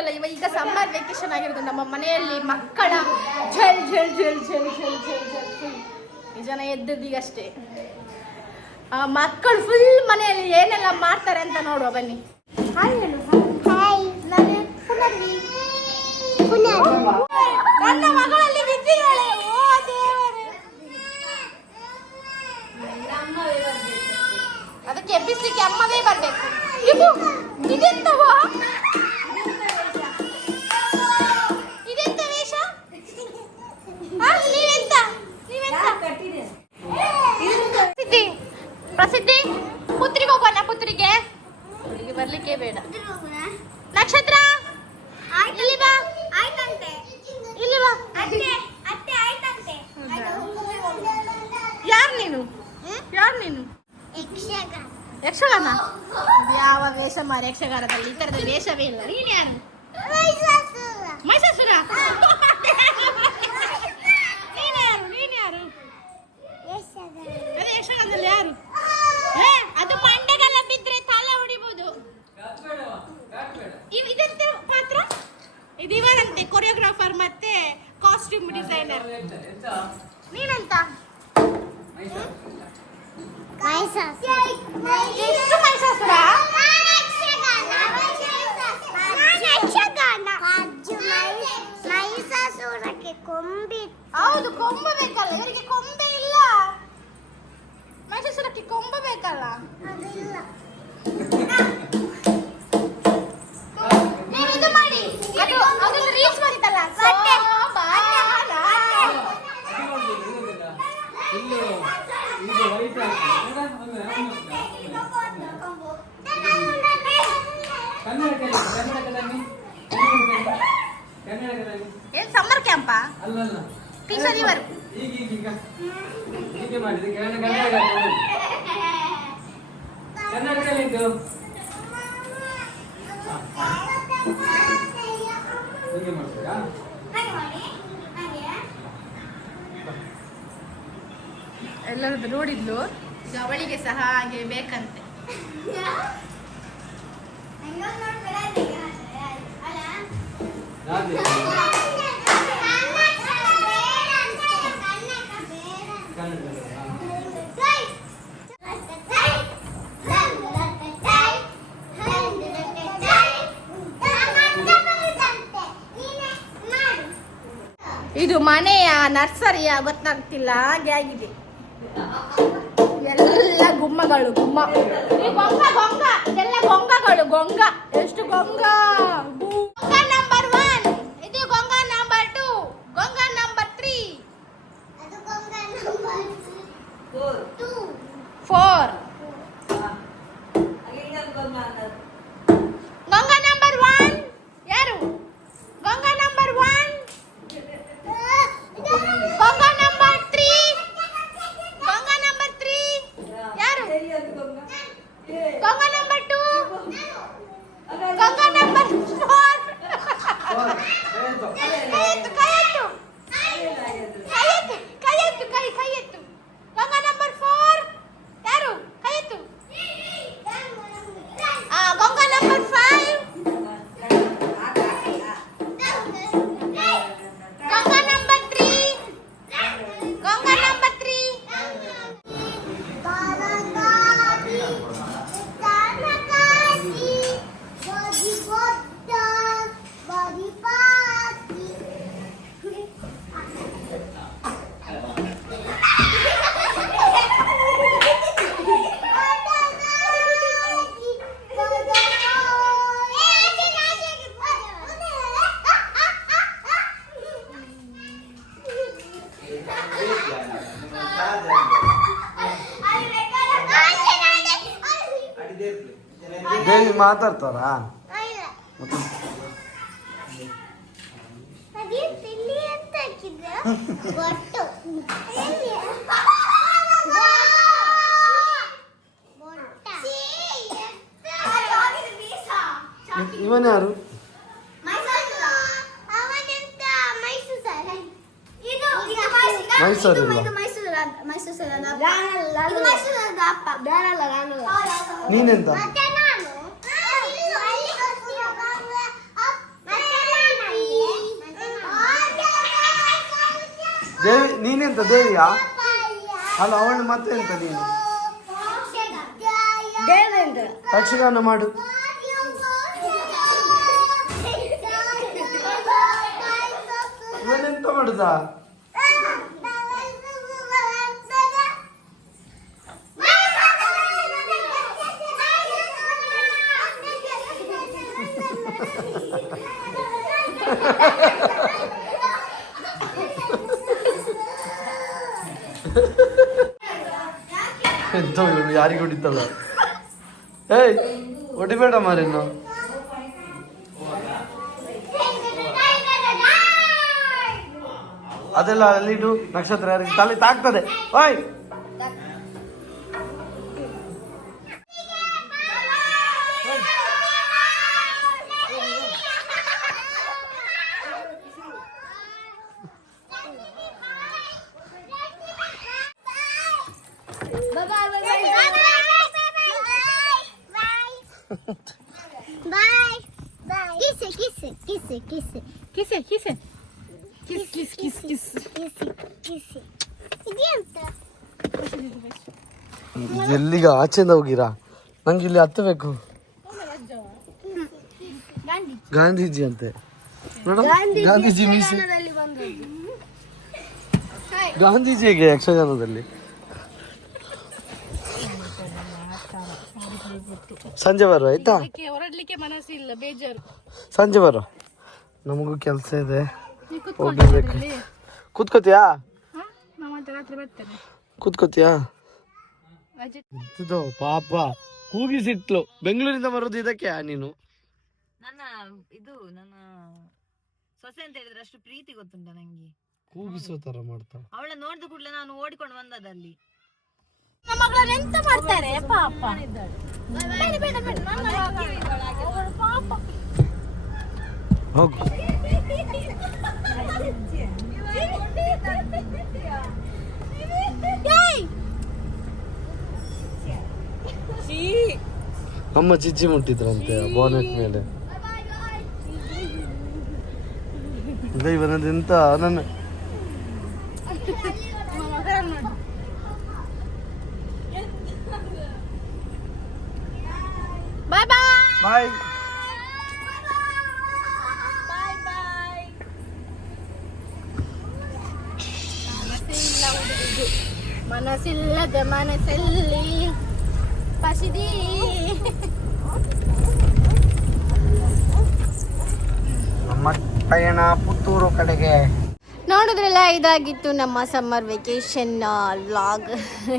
ಗೊತ್ತಲ್ಲ ಈಗ summer vacation ಆಗಿರೋದು ನಮ್ಮ ಮನೆಯಲ್ಲಿ ಮಕ್ಕಳ ಝಲ್ ಝಲ್ ಝಲ್ ಝಲ್ ಝಲ್ ಝಲ್ ಝಲ್ ಫುಲ್ ಈ ಜನ ಎದ್ದದೀಗಷ್ಟೇ ಮಕ್ಕಳು ಫುಲ್ ಮನೆಯಲ್ಲಿ ಏನೆಲ್ಲ ಮಾಡ್ತಾರೆ ಅಂತ ನೋಡುವ ಬನ್ನಿ. ಹಾಯ್ ಹೇಳು. ಹಾಯ್, ನಾನು ಪುನರ್ವಿ. ನನ್ನ ಮಗಳಲ್ಲಿ ಬಿದ್ದಿದ್ದಾಳೆ. ಓ ದೇವರೇ, ಅದಕ್ಕೆ ಎಬ್ಬಿಸ್ಲಿಕ್ಕೆ ಅಮ್ಮವೇ ಬರ್ಬೇಕು. ಇದೆಂತವಾ? ಇದೆಂತ ವೇಷ? ಪ್ರಸಿದ್ಧಿ ಪುತ್ರಿಗೆ ಹೋಗೋಣ. ಪುತ್ರಿಗೆ ಬರ್ಲಿಕ್ಕೆ ಬೇಡ. ನಕ್ಷತ್ರ ಇಲ್ಲಿ ಬಾ. ಇಲ್ಲಿ ಬಾ. ಯಾರು ನೀನು? ಯಕ್ಷಗಾನ? ಯಾವ ವೇಷ ಮಾರ ಯಕ್ಷಗಾನದಲ್ಲಿ? ಈ ತರದ ವೇಷವೇ ಇಲ್ಲ. ನೀನು ಯಾರು? ಮೈಸಾಸುರ. ನೀನು ಯಾರು? ಅದೇ ಯಕ್ಷಗಾನದಲ್ಲಿ ಯಾರು? ಅದು ಮಂಡೆಗೆಲ್ಲ ಬಿದ್ರೆ ತಲೆ ಹೊಡಿಬಹುದು. ಇದೆಂತ ಪಾತ್ರ? ಇದು ಇವರಂತೆ ಕೊರಿಯೋಗ್ರಾಫರ್ ಮತ್ತೆ ಕಾಸ್ಟ್ಯೂಮ್ ಡಿಸೈನರ್. ನೀನೆಂತ? ಎಷ್ಟು ಮೈಸಾಸುರ? ಹೌದು, ಕೊಂಬು ಬೇಕಲ್ಲ ಇವರಿಗೆ. ಕೊಂಬೆ ಇಲ್ಲ. ಮೈಸಾಸುರಕ್ಕೆ ಕೊಂಬು ಬೇಕಲ್ಲ. ನೀವು ಇದು ಮಾಡಿ, ಅದೊಂದು ರೀಲ್ಸ್ ಮಾಡಿತಲ್ಲ. ಏನ್ ಸಮ್ಮರ್ ಕ್ಯಾಂಪಾ? ಟೀಚರ್ ಇವರು ಎಲ್ಲರದ್ದು ನೋಡಿದ್ಲು. ಈಗ ಅವಳಿಗೆ ಸಹ ಹಾಗೆ ಬೇಕಂತೆ. ಇದು ಮನೆಯ ನರ್ಸರಿಯ ಗೊತ್ತಾಗ್ತಿಲ್ಲ, ಹಾಗೆ ಆಗಿದೆ. ಎಲ್ಲ ಗುಮ್ಮಗಳು. ಗೊಂಗ ಇದೆಲ್ಲ ಗೊಂಗಗಳು. ಗೊಂಗ ಎಷ್ಟು ಗೊಂಗ? ಗೊಂಗ ನಂಬರ್ 1, ಇದು ಗೊಂಗ ನಂಬರ್ 2, ಗೊಂಗ ನಂಬರ್ 3, ಅದು 4. ಗೊಂಗ ನಂಬರ್ 1 ಯಾರು? ಗೊಂಗ ನಂಬರ್ 1, ಗೊಂಗ ನಂಬರ್ 3, ಗೊಂಗ ನಂಬರ್ 3 ಯಾರು? ಗೊಂಗ ನಂಬರ್ 2, ಗೊಂಗ ನಂಬರ್ 4. ಕೈ ಎತ್ತು. ಗೊಂಗ ನಂಬರ್ 4 ಯಾರು? ಕೈ ಎತ್ತು. ಗೊಂಗ ನಂಬರ್ 5, ಗೊಂಗ ನಂಬರ್ 3, ಗೊಂಗ ನಂಬರ್ 3. ಮಾತಾಡ್ತಾರಾ? ಇವನ್ ಯಾರು? ಮೈಸೂರು ನೀನೆಂತ? ದೇವಿ ನೀನೆಂತ ದೇವಿಯಾ? ಅಲ್ಲ ಅವಳು ಮತ್ತೆ ಎಂತ ನೀನು? ಯಕ್ಷಗಾನ ಮಾಡು. ಇವನೆಂತ ಮಾಡುದ? ಎಂತ ಯಾರಿಗೆ ಹೊಡಿತಲ್ಲ? ಏಯ್ ಹೊಡಿಬೇಡ ಮಾರೇನು. ಅದೆಲ್ಲ ಅಲ್ಲಿಡು. ನಕ್ಷತ್ರ ಯಾರಿಗೆ ತಲೆ ತಾಗ್ತದೆ. ಓಯ್ ಎಲ್ಲಿಗ ಆಚೆಯಿಂದ ಹೋಗಿರಾ? ನಂಗೆ ಇಲ್ಲಿ ಹತ್ತಬೇಕು. ಗಾಂಧೀಜಿ ಅಂತೆ ಮೇಡಮ್. ಗಾಂಧೀಜಿ ಮೀಸಿ ಗಾಂಧೀಜಿಗೆ ಯಕ್ಷಗಾನದಲ್ಲಿ ಸಂಜೆ ಬರುವ ಆಯ್ತಾ? ಹೊರಡ್ಲಿಕ್ಕೆ ಮನಸ್ಸಿಲ್ಲ, ಬೇಜಾರು. ಸಂಜೆ ಬರುವ, ನಮಗೂ ಕೆಲಸ ಇದೆ, ಹೋಗ್ಬೇಕು. ಕೂತ್ಕೋತಿಯಾ? ಕೂತ್ಕೋತಿಯಾ? ಪಾಪ ಕೂಗಿಸಿಟ್ಲು. ಬೆಂಗಳೂರಿಂದ ಬರೋದು ಇದಕ್ಕೆ ನೀನು? ನನ್ನ ಸೊಸೆ ಅಂತ ಹೇಳಿದ್ರೆ ಅಷ್ಟು ಪ್ರೀತಿ ಗೊತ್ತುಂಟ ನಂಗೆ. ಕೂಗಿಸೋ ತರ ಮಾಡ್ತಾಳೆ. ಅವಳ ನೋಡಿದ ಕೂಡಲೇ ನಾನು ಓಡಿಕೊಂಡು ಬಂದದಲ್ಲಿ. ಎಂತ ಮಾಡ್ತಾರೆ ಪಾಪ. ಹೋಗು. ಅಮ್ಮ ಚಿಚ್ಚಿ ಮುಟ್ಟಿದ್ರಂತೆ ಬೋನೆಟ್ ಮೇಲೆ. ಇವನದೆಂತ ನನ್ನ ಬಾಯ್. ಮನಸ್ಸಿಲ್ಲದ ಮನಸ್ಸಲ್ಲಿ ಪಸಿದಿ. ನಮ್ಮ ಪಯಣ ಪುತ್ತೂರು ಕಡೆಗೆ. ನೋಡಿದ್ರಲ್ಲ, ಇದಾಗಿತ್ತು ನಮ್ಮ ಸಮ್ಮರ್ ವೆಕೇಶನ್ ವ್ಲಾಗ್.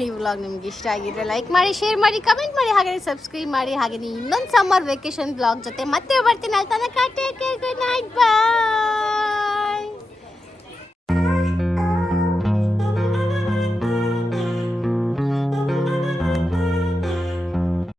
ಈ ವ್ಲಾಗ್ ನಿಮ್ಗೆ ಇಷ್ಟ ಆಗಿದ್ರೆ ಲೈಕ್ ಮಾಡಿ, ಶೇರ್ ಮಾಡಿ, ಕಮೆಂಟ್ ಮಾಡಿ, ಹಾಗೆ ಸಬ್ಸ್ಕ್ರೈಬ್ ಮಾಡಿ. ಹಾಗೆ ಇನ್ನೊಂದು ಸಮ್ಮರ್ ವೆಕೇಶನ್ ವ್ಲಾಗ್ ಜೊತೆ ಮತ್ತೆ ಬರ್ತೀನಿ. ಅಲ್ಲಿ ತನಕ ಟೇಕ್ ಕೇರ್, ಗುಡ್ ನೈಟ್, ಬಾಯ್.